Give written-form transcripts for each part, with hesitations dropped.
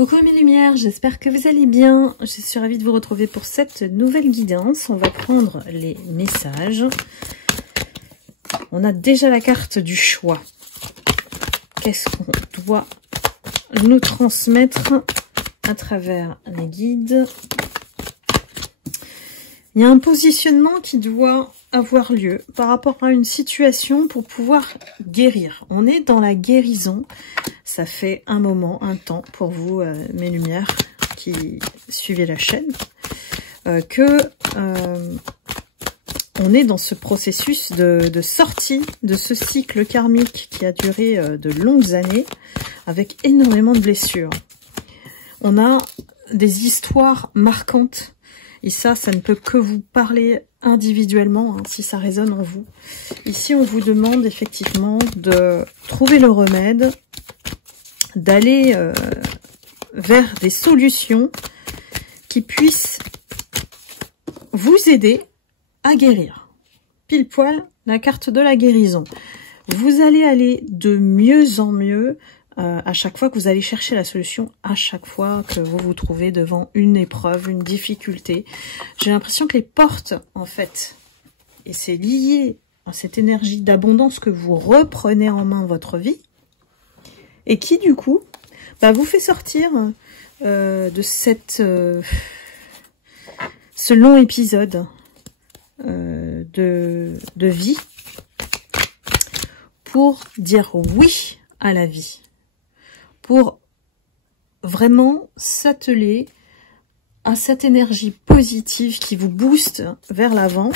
Coucou mes lumières, j'espère que vous allez bien. Je suis ravie de vous retrouver pour cette nouvelle guidance. On va prendre les messages. On a déjà la carte du choix. Qu'est-ce qu'on doit nous transmettre à travers les guides? Il y a un positionnement qui doit avoir lieu par rapport à une situation pour pouvoir guérir. On est dans la guérison. Ça fait un moment, un temps pour vous, mes lumières qui suivez la chaîne, on est dans ce processus de sortie de ce cycle karmique qui a duré de longues années avec énormément de blessures. On a des histoires marquantes et ça ne peut que vous parler individuellement, hein, si ça résonne en vous. Ici, on vous demande effectivement de trouver le remède, d'aller vers des solutions qui puissent vous aider à guérir. Pile poil, la carte de la guérison. Vous allez aller de mieux en mieux à chaque fois que vous allez chercher la solution, à chaque fois que vous vous trouvez devant une épreuve, une difficulté. J'ai l'impression que les portes, en fait, et c'est lié à cette énergie d'abondance que vous reprenez en main votre vie, et qui, du coup, vous fait sortir de ce long épisode de vie pour dire oui à la vie, pour vraiment s'atteler à cette énergie positive qui vous booste vers l'avant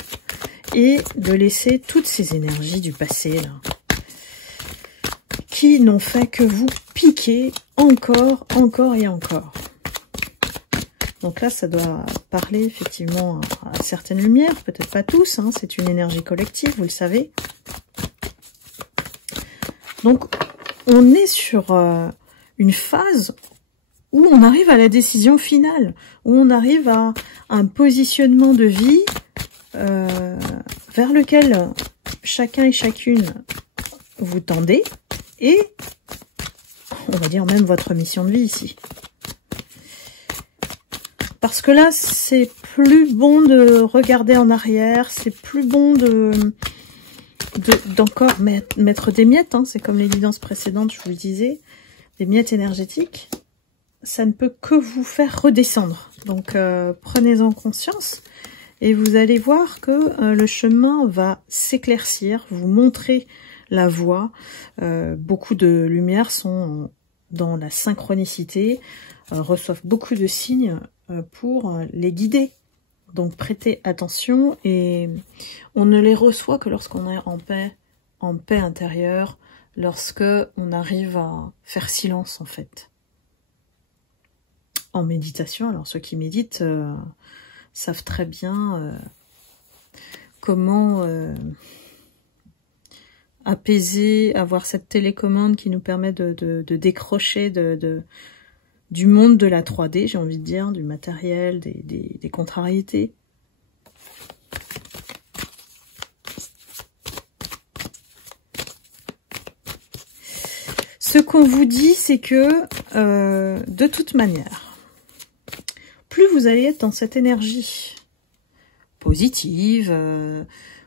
et de laisser toutes ces énergies du passé là, qui n'ont fait que vous piquer encore et encore. Donc là, ça doit parler effectivement à certaines lumières, peut-être pas tous, hein, c'est une énergie collective, vous le savez. Donc, on est sur une phase où on arrive à la décision finale, où on arrive à un positionnement de vie vers lequel chacun et chacune vous tendez, et on va dire même votre mission de vie ici. Parce que là, c'est plus bon de regarder en arrière, c'est plus bon d'encore mettre des miettes, hein, c'est comme les guidances précédentes, je vous le disais, des miettes énergétiques, ça ne peut que vous faire redescendre. Donc prenez-en conscience et vous allez voir que le chemin va s'éclaircir, vous montrer la voie. Beaucoup de lumières sont dans la synchronicité, reçoivent beaucoup de signes pour les guider. Donc prêtez attention, et on ne les reçoit que lorsqu'on est en paix intérieure, lorsque on arrive à faire silence en fait. En méditation, alors ceux qui méditent savent très bien comment apaiser, avoir cette télécommande qui nous permet de décrocher du monde de la 3D, j'ai envie de dire, du matériel, des contrariétés. Ce qu'on vous dit, c'est que, de toute manière, plus vous allez être dans cette énergie positive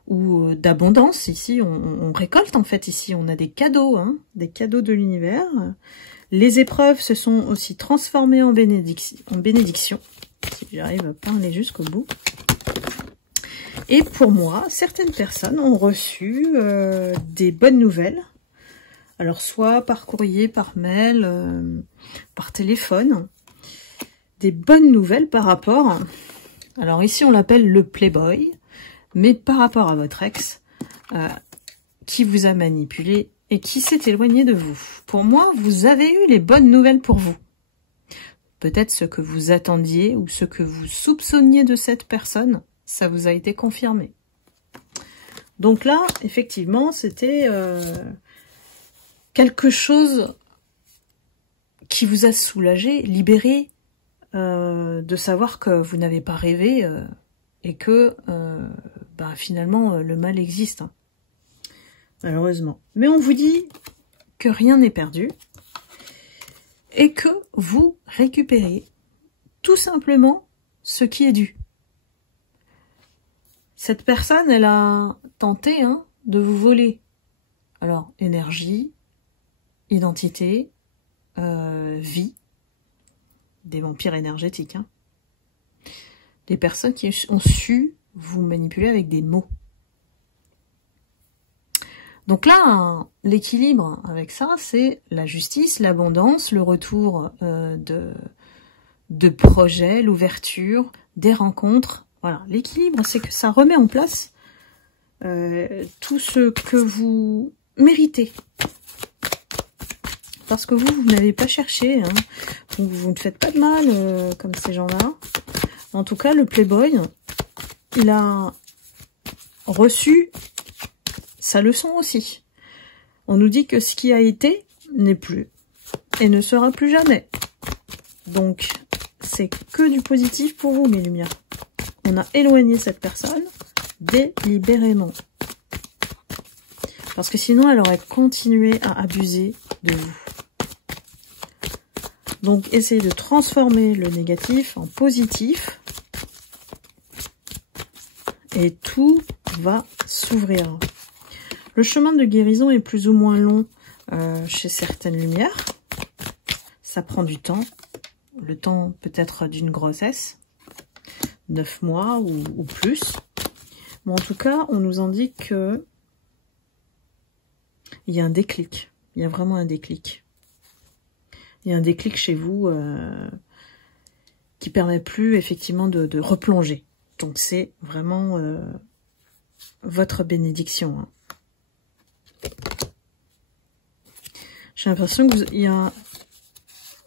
ou d'abondance, ici, on récolte en fait, ici, on a des cadeaux, hein, des cadeaux de l'univers. Les épreuves se sont aussi transformées en bénédiction, si j'arrive à parler jusqu'au bout. Et pour moi, certaines personnes ont reçu des bonnes nouvelles. Alors, soit par courrier, par mail, par téléphone. Des bonnes nouvelles par rapport... Alors ici, on l'appelle le playboy, mais par rapport à votre ex, qui vous a manipulé et qui s'est éloigné de vous. Pour moi, vous avez eu les bonnes nouvelles pour vous. Peut-être ce que vous attendiez ou ce que vous soupçonniez de cette personne, ça vous a été confirmé. Donc là, effectivement, c'était quelque chose qui vous a soulagé, libéré, de savoir que vous n'avez pas rêvé et que finalement le mal existe. Hein. Malheureusement. Mais on vous dit que rien n'est perdu et que vous récupérez tout simplement ce qui est dû. Cette personne, elle a tenté de vous voler. Alors, énergie, identité, vie, des vampires énergétiques. Des personnes qui ont su vous manipuler avec des mots. Donc là, l'équilibre avec ça, c'est la justice, l'abondance, le retour de projets, l'ouverture, des rencontres. Voilà, l'équilibre, c'est que ça remet en place tout ce que vous méritez. Parce que vous n'avez pas cherché, vous ne faites pas de mal comme ces gens-là. En tout cas, le Playboy, il a reçu sa leçon aussi. On nous dit que ce qui a été n'est plus et ne sera plus jamais. Donc, c'est que du positif pour vous, mes lumières. On a éloigné cette personne délibérément. Parce que sinon, elle aurait continué à abuser de vous. Donc, essayez de transformer le négatif en positif. Et tout va s'ouvrir. Le chemin de guérison est plus ou moins long chez certaines lumières. Ça prend du temps. Le temps peut-être d'une grossesse. 9 mois ou plus. Mais en tout cas, on nous indique que il y a un déclic. Il y a vraiment un déclic. Il y a un déclic chez vous qui permet plus effectivement de replonger. Donc c'est vraiment votre bénédiction. J'ai l'impression qu'il y a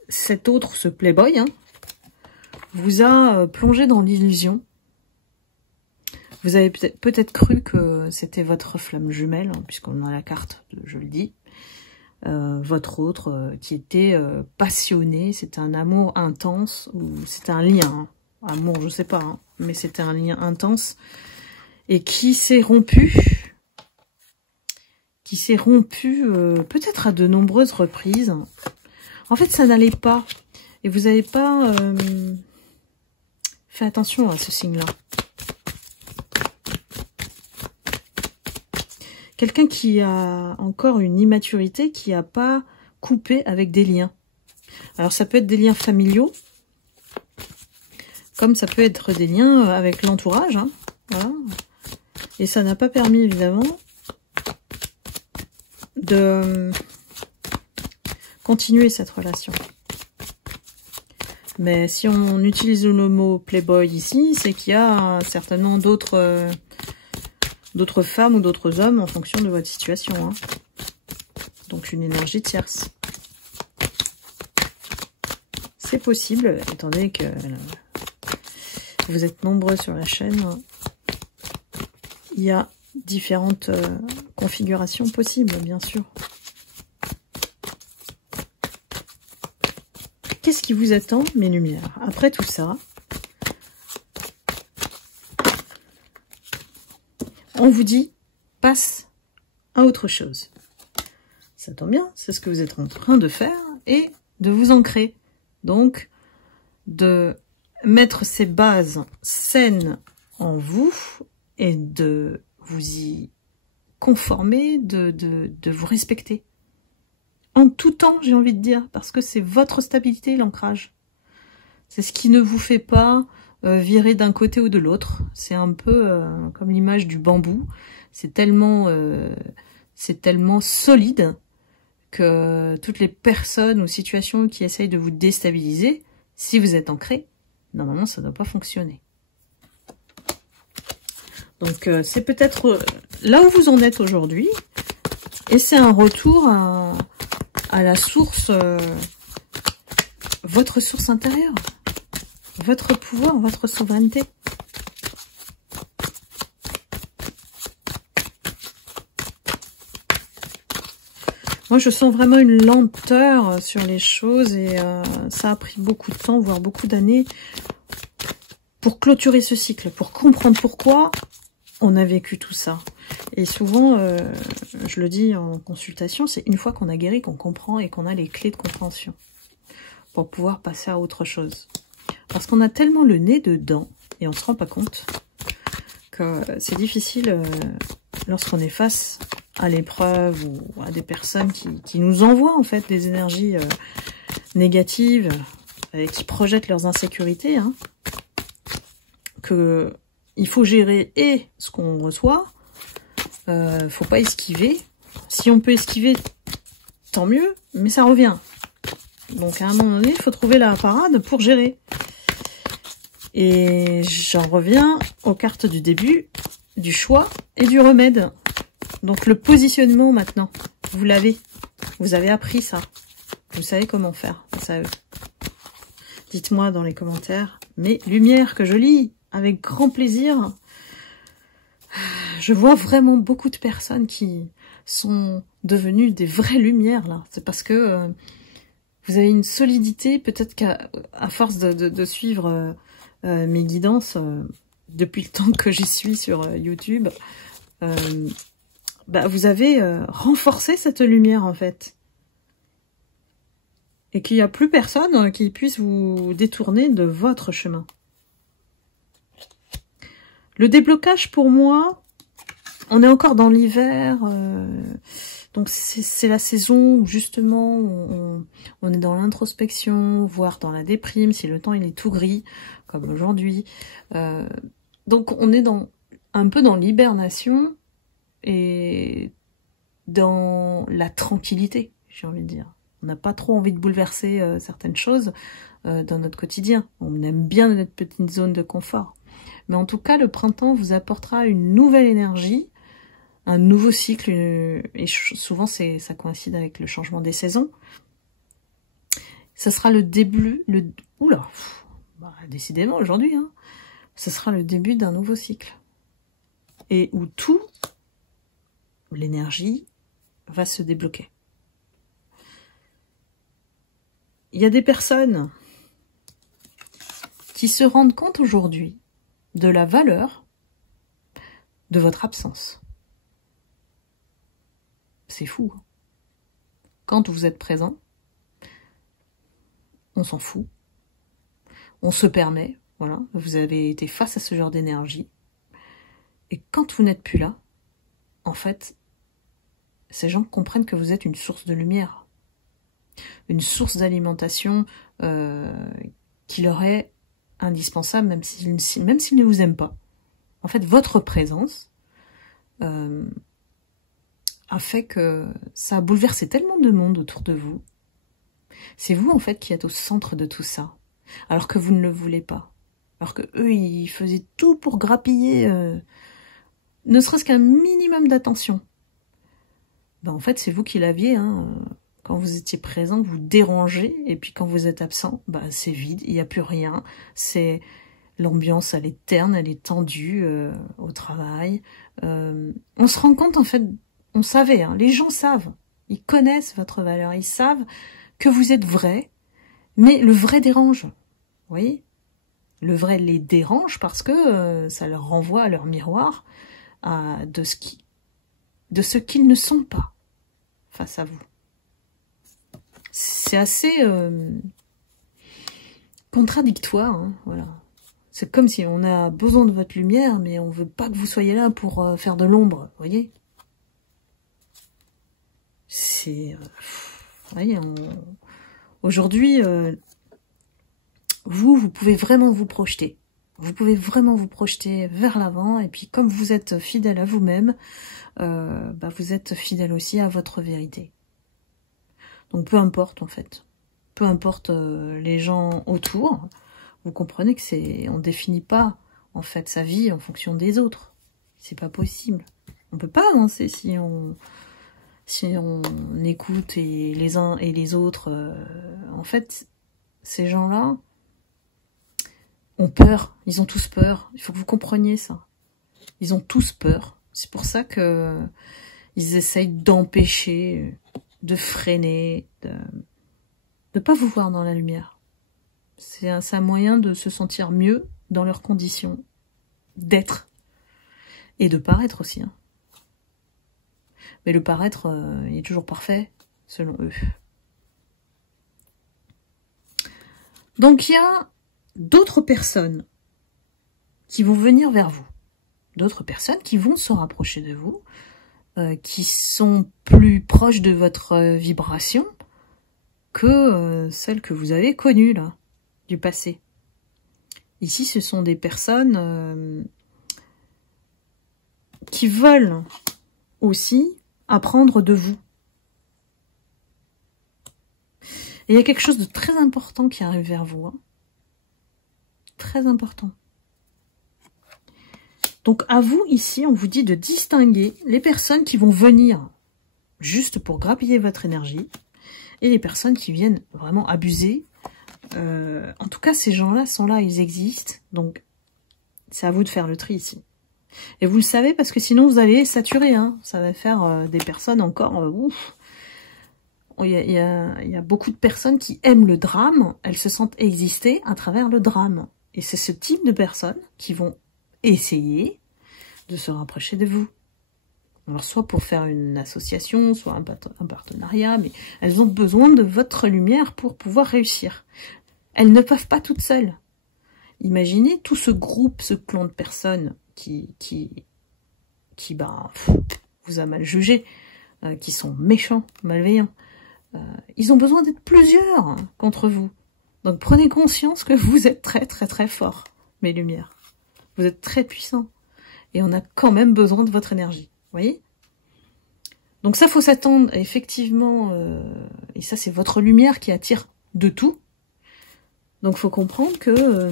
cet autre, ce Playboy, vous a plongé dans l'illusion. Vous avez peut-être cru que c'était votre flamme jumelle, puisqu'on a la carte, je le dis. Votre autre qui était passionné, c'était un amour intense, ou c'était un lien, amour je sais pas, mais c'était un lien intense, et qui s'est rompu, peut-être à de nombreuses reprises. En fait, ça n'allait pas, et vous n'avez pas fait attention à ce signe-là. Quelqu'un qui a encore une immaturité, qui n'a pas coupé avec des liens. Alors ça peut être des liens familiaux, comme ça peut être des liens avec l'entourage. Voilà. Et ça n'a pas permis évidemment de continuer cette relation. Mais si on utilise le mot Playboy ici, c'est qu'il y a certainement d'autres femmes ou d'autres hommes en fonction de votre situation. Donc une énergie tierce. C'est possible, étant donné que vous êtes nombreux sur la chaîne. Il y a différentes configurations possibles, bien sûr. Qu'est-ce qui vous attend, mes lumières? Après tout ça, on vous dit, passe à autre chose. Ça tombe bien, c'est ce que vous êtes en train de faire et de vous ancrer. Donc, de mettre ces bases saines en vous et de vous y conformer, de vous respecter. En tout temps, j'ai envie de dire, parce que c'est votre stabilité, l'ancrage. C'est ce qui ne vous fait pas virer d'un côté ou de l'autre. C'est un peu comme l'image du bambou. C'est tellement solide que toutes les personnes ou situations qui essayent de vous déstabiliser, si vous êtes ancré, normalement ça ne doit pas fonctionner. Donc c'est peut-être là où vous en êtes aujourd'hui, et c'est un retour à la source, votre source intérieure, votre pouvoir, votre souveraineté. Moi, je sens vraiment une lenteur sur les choses et ça a pris beaucoup de temps, voire beaucoup d'années pour clôturer ce cycle, pour comprendre pourquoi on a vécu tout ça. Et souvent, je le dis en consultation, c'est une fois qu'on a guéri qu'on comprend et qu'on a les clés de compréhension. pour pouvoir passer à autre chose. Parce qu'on a tellement le nez dedans, et on se rend pas compte, que c'est difficile lorsqu'on est face à l'épreuve ou à des personnes qui nous envoient en fait des énergies négatives et qui projettent leurs insécurités, hein, que il faut gérer et ce qu'on reçoit, faut pas esquiver. Si on peut esquiver, tant mieux, mais ça revient. Donc à un moment donné, il faut trouver la parade pour gérer. Et j'en reviens aux cartes du début, du choix et du remède. Donc le positionnement maintenant, vous l'avez. Vous avez appris ça. Vous savez comment faire face à eux. Dites-moi dans les commentaires. Mais lumière que je lis avec grand plaisir. Je vois vraiment beaucoup de personnes qui sont devenues des vraies lumières là. C'est parce que vous avez une solidité, peut-être qu'à force de suivre mes guidances depuis le temps que j'y suis sur YouTube, vous avez renforcé cette lumière en fait. Et qu'il n'y a plus personne qui puisse vous détourner de votre chemin. Le déblocage pour moi, on est encore dans l'hiver, donc c'est la saison où justement on est dans l'introspection, voire dans la déprime, si le temps il est tout gris, comme aujourd'hui. Donc on est un peu dans l'hibernation et dans la tranquillité, j'ai envie de dire. On n'a pas trop envie de bouleverser certaines choses dans notre quotidien. On aime bien notre petite zone de confort. Mais en tout cas, le printemps vous apportera une nouvelle énergie, un nouveau cycle, et souvent ça coïncide avec le changement des saisons. Ça sera le début, oula, décidément aujourd'hui, hein, ce sera le début d'un nouveau cycle. Et où tout, l'énergie, va se débloquer. Il y a des personnes qui se rendent compte aujourd'hui de la valeur de votre absence. C'est fou. Quand vous êtes présent, on s'en fout. On se permet, voilà, vous avez été face à ce genre d'énergie. Et quand vous n'êtes plus là, en fait, ces gens comprennent que vous êtes une source de lumière. Une source d'alimentation qui leur est indispensable, même s'ils ne vous aiment pas. En fait, votre présence a fait que ça a bouleversé tellement de monde autour de vous. C'est vous, en fait, qui êtes au centre de tout ça, alors que vous ne le voulez pas. Alors que eux, ils faisaient tout pour grappiller ne serait-ce qu'un minimum d'attention. En fait, c'est vous qui l'aviez, hein. Quand vous étiez présent, vous dérangez, et puis quand vous êtes absent, c'est vide, il n'y a plus rien. C'est l'ambiance, elle est terne, elle est tendue au travail. On se rend compte, en fait, on savait, hein, les gens savent, ils connaissent votre valeur, ils savent que vous êtes vrai, mais le vrai dérange. Vous voyez, le vrai les dérange parce que ça leur renvoie à leur miroir de ce qu'ils ne sont pas face à vous. C'est assez contradictoire, hein, voilà. C'est comme si on a besoin de votre lumière, mais on veut pas que vous soyez là pour faire de l'ombre, vous voyez. C'est, vous voyez, aujourd'hui, vous pouvez vraiment vous projeter. Vous pouvez vraiment vous projeter vers l'avant, et puis comme vous êtes fidèle à vous-même, vous êtes fidèle aussi à votre vérité. Donc peu importe en fait, peu importe les gens autour, vous comprenez que on définit pas en fait sa vie en fonction des autres. C'est pas possible. On peut pas avancer si on écoute les uns et les autres. En fait, ces gens-là ont peur, ils ont tous peur. Il faut que vous compreniez ça. Ils ont tous peur. C'est pour ça que ils essayent d'empêcher, de freiner, de pas vous voir dans la lumière. C'est un moyen de se sentir mieux dans leurs conditions d'être et de paraître aussi. Hein. Mais le paraître, il est toujours parfait, selon eux. Donc il y a d'autres personnes qui vont venir vers vous. D'autres personnes qui vont se rapprocher de vous, qui sont plus proches de votre vibration que celles que vous avez connues là, du passé. Ici, ce sont des personnes qui veulent aussi apprendre de vous. Et il y a quelque chose de très important qui arrive vers vous. Hein. Très important. Donc à vous, ici, on vous dit de distinguer les personnes qui vont venir juste pour grappiller votre énergie et les personnes qui viennent vraiment abuser. En tout cas, ces gens-là sont là, ils existent. Donc, c'est à vous de faire le tri ici. Et vous le savez parce que sinon, vous allez saturer. Hein. Ça va faire des personnes encore... ouf. Il y a beaucoup de personnes qui aiment le drame. Elles se sentent exister à travers le drame. Et c'est ce type de personnes qui vont essayer de se rapprocher de vous. Alors soit pour faire une association, soit un partenariat, mais elles ont besoin de votre lumière pour pouvoir réussir. Elles ne peuvent pas toutes seules. Imaginez tout ce groupe, ce clan de personnes qui vous a mal jugé, qui sont méchants, malveillants. Ils ont besoin d'être plusieurs contre vous. Donc prenez conscience que vous êtes très très très forts, mes lumières. Vous êtes très puissants. Et on a quand même besoin de votre énergie. Vous voyez? Donc ça, faut s'attendre, effectivement, et ça c'est votre lumière qui attire de tout. Donc faut comprendre que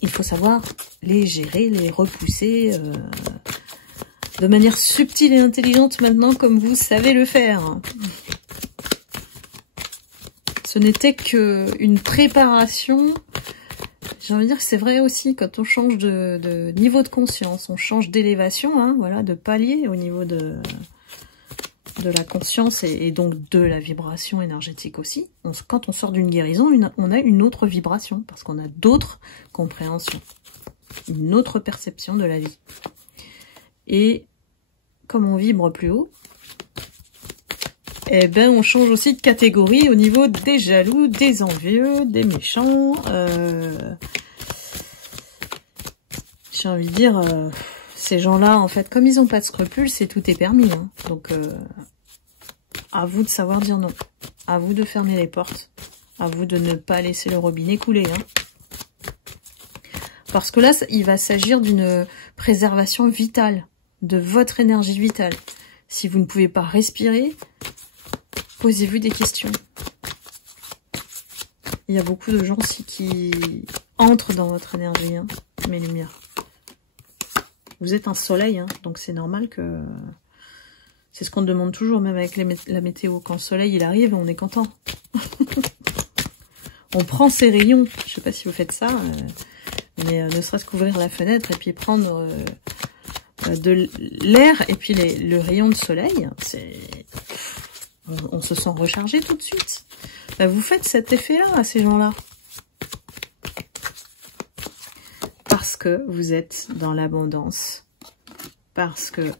il faut savoir les gérer, les repousser de manière subtile et intelligente maintenant, comme vous savez le faire. Ce n'était qu'une préparation. J'ai envie de dire que c'est vrai aussi, quand on change de niveau de conscience, on change d'élévation, hein, voilà, de palier au niveau de la conscience et donc de la vibration énergétique aussi. Quand on sort d'une guérison, on a une autre vibration, parce qu'on a d'autres compréhensions, une autre perception de la vie. Et comme on vibre plus haut, eh ben on change aussi de catégorie au niveau des jaloux, des envieux, des méchants. J'ai envie de dire, ces gens-là, en fait, comme ils n'ont pas de scrupules, tout est permis. Hein. Donc, à vous de savoir dire non. À vous de fermer les portes. À vous de ne pas laisser le robinet couler. Hein. Parce que là, il va s'agir d'une préservation vitale, de votre énergie vitale. Si vous ne pouvez pas respirer, posez-vous des questions. Il y a beaucoup de gens aussi qui entrent dans votre énergie, hein, mes lumières. Vous êtes un soleil, hein, donc c'est normal que... C'est ce qu'on demande toujours, même avec la météo. Quand le soleil il arrive, on est content. On prend ses rayons. Je sais pas si vous faites ça, mais ne serait-ce qu'ouvrir la fenêtre et puis prendre de l'air et puis le rayon de soleil, c'est... On se sent rechargé tout de suite. Ben, vous faites cet effet-là à ces gens-là. Parce que vous êtes dans l'abondance. Parce que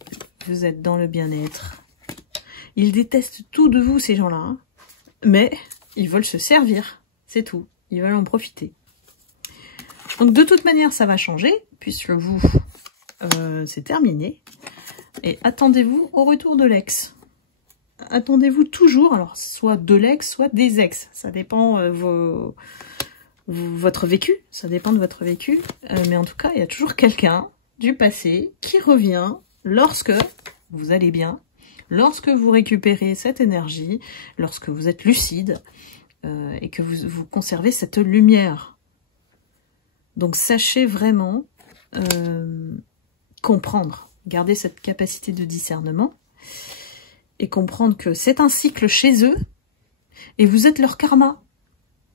vous êtes dans le bien-être. Ils détestent tout de vous, ces gens-là. Hein, mais ils veulent se servir. C'est tout. Ils veulent en profiter. Donc de toute manière, ça va changer. Puisque vous, c'est terminé. Et attendez-vous au retour de l'ex. Attendez-vous toujours, alors soit de l'ex, soit des ex. Ça dépend votre vécu, ça dépend de votre vécu. Mais en tout cas, il y a toujours quelqu'un du passé qui revient lorsque vous allez bien, lorsque vous récupérez cette énergie, lorsque vous êtes lucide et que vous conservez cette lumière. Donc sachez vraiment comprendre, garder cette capacité de discernement. Et comprendre que c'est un cycle chez eux, et vous êtes leur karma.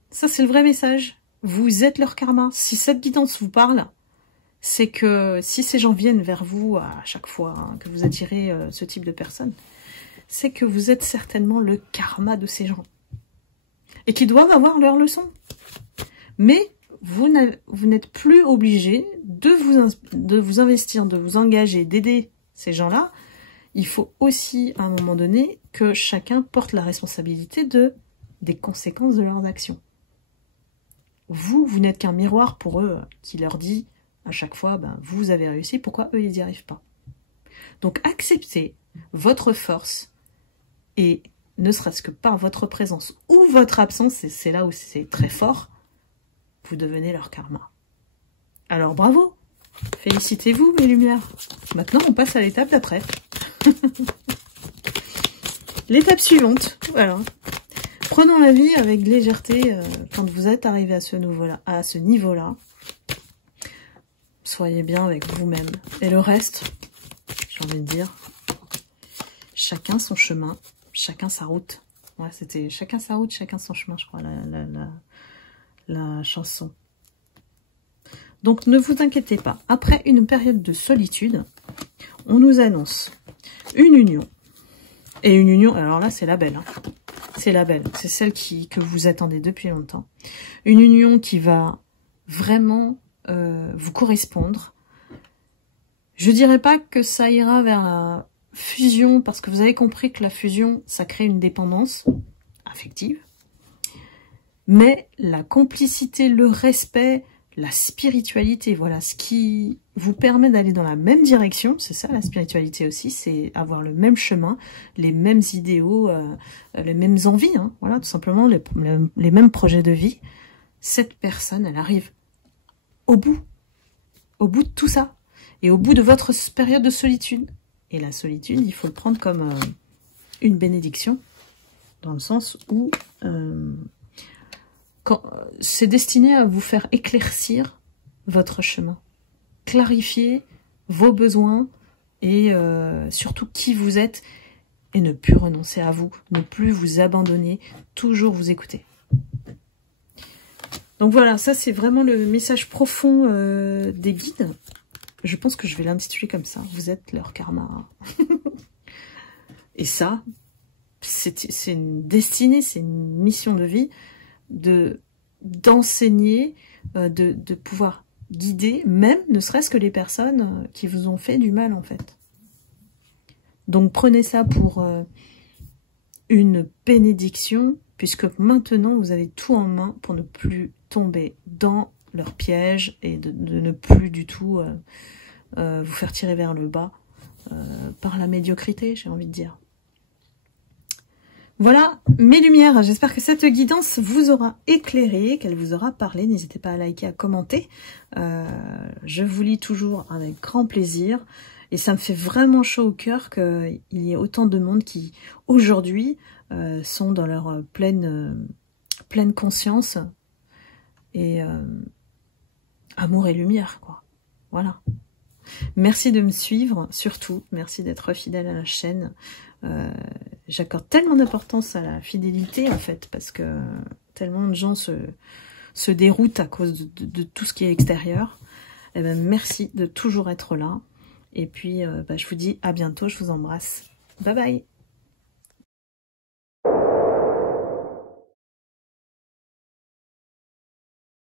Ça, c'est le vrai message. Vous êtes leur karma. Si cette guidance vous parle, c'est que si ces gens viennent vers vous à chaque fois hein, que vous attirez ce type de personnes, c'est que vous êtes certainement le karma de ces gens. Et qui doivent avoir leur leçon. Mais vous n'êtes plus obligé de vous investir, de vous engager, d'aider ces gens-là. Il faut aussi, à un moment donné, que chacun porte la responsabilité de des conséquences de leurs actions. Vous n'êtes qu'un miroir pour eux qui leur dit à chaque fois, ben, vous avez réussi, pourquoi eux, ils n'y arrivent pas. Donc acceptez votre force et ne serait-ce que par votre présence ou votre absence, et c'est là où c'est très fort, vous devenez leur karma. Alors bravo, félicitez-vous mes lumières. Maintenant on passe à l'étape d'après. L'étape suivante, voilà. Prenons la vie avec légèreté quand vous êtes arrivé à ce niveau-là. Soyez bien avec vous-même. Et le reste, j'ai envie de dire, chacun son chemin, chacun sa route. Ouais, c'était chacun sa route, chacun son chemin, je crois, la chanson. Donc ne vous inquiétez pas. Après une période de solitude, on nous annonce une union. Et une union, alors là c'est la belle, hein. C'est la belle, c'est celle que vous attendez depuis longtemps. Une union qui va vraiment vous correspondre. Je dirais pas que ça ira vers la fusion, parce que vous avez compris que la fusion, ça crée une dépendance affective. Mais la complicité, le respect, la spiritualité, voilà, ce qui vous permet d'aller dans la même direction, c'est ça la spiritualité aussi, c'est avoir le même chemin, les mêmes idéaux, les mêmes envies, hein, voilà, tout simplement les mêmes projets de vie. Cette personne, elle arrive au bout de tout ça, et au bout de votre période de solitude. Et la solitude, il faut le prendre comme une bénédiction, dans le sens où c'est destiné à vous faire éclaircir votre chemin, clarifier vos besoins et surtout qui vous êtes, et ne plus renoncer à vous, ne plus vous abandonner, toujours vous écouter. Donc voilà, ça c'est vraiment le message profond des guides. Je pense que je vais l'intituler comme ça. Vous êtes leur karma. Et ça, c'est une destinée, c'est une mission de vie d'enseigner, de pouvoir guider, même ne serait-ce que les personnes qui vous ont fait du mal en fait. Donc prenez ça pour une bénédiction, puisque maintenant vous avez tout en main pour ne plus tomber dans leur piège et de ne plus du tout vous faire tirer vers le bas par la médiocrité, j'ai envie de dire. Voilà mes lumières, j'espère que cette guidance vous aura éclairé, qu'elle vous aura parlé. N'hésitez pas à liker, à commenter. Je vous lis toujours avec grand plaisir. Et ça me fait vraiment chaud au cœur qu'il y ait autant de monde qui, aujourd'hui, sont dans leur pleine conscience. Et amour et lumière, quoi. Voilà. Merci de me suivre, surtout. Merci d'être fidèle à la chaîne. J'accorde tellement d'importance à la fidélité, en fait, parce que tellement de gens se déroutent à cause de tout ce qui est extérieur. Eh ben, merci de toujours être là. Et puis, je vous dis à bientôt, je vous embrasse. Bye bye!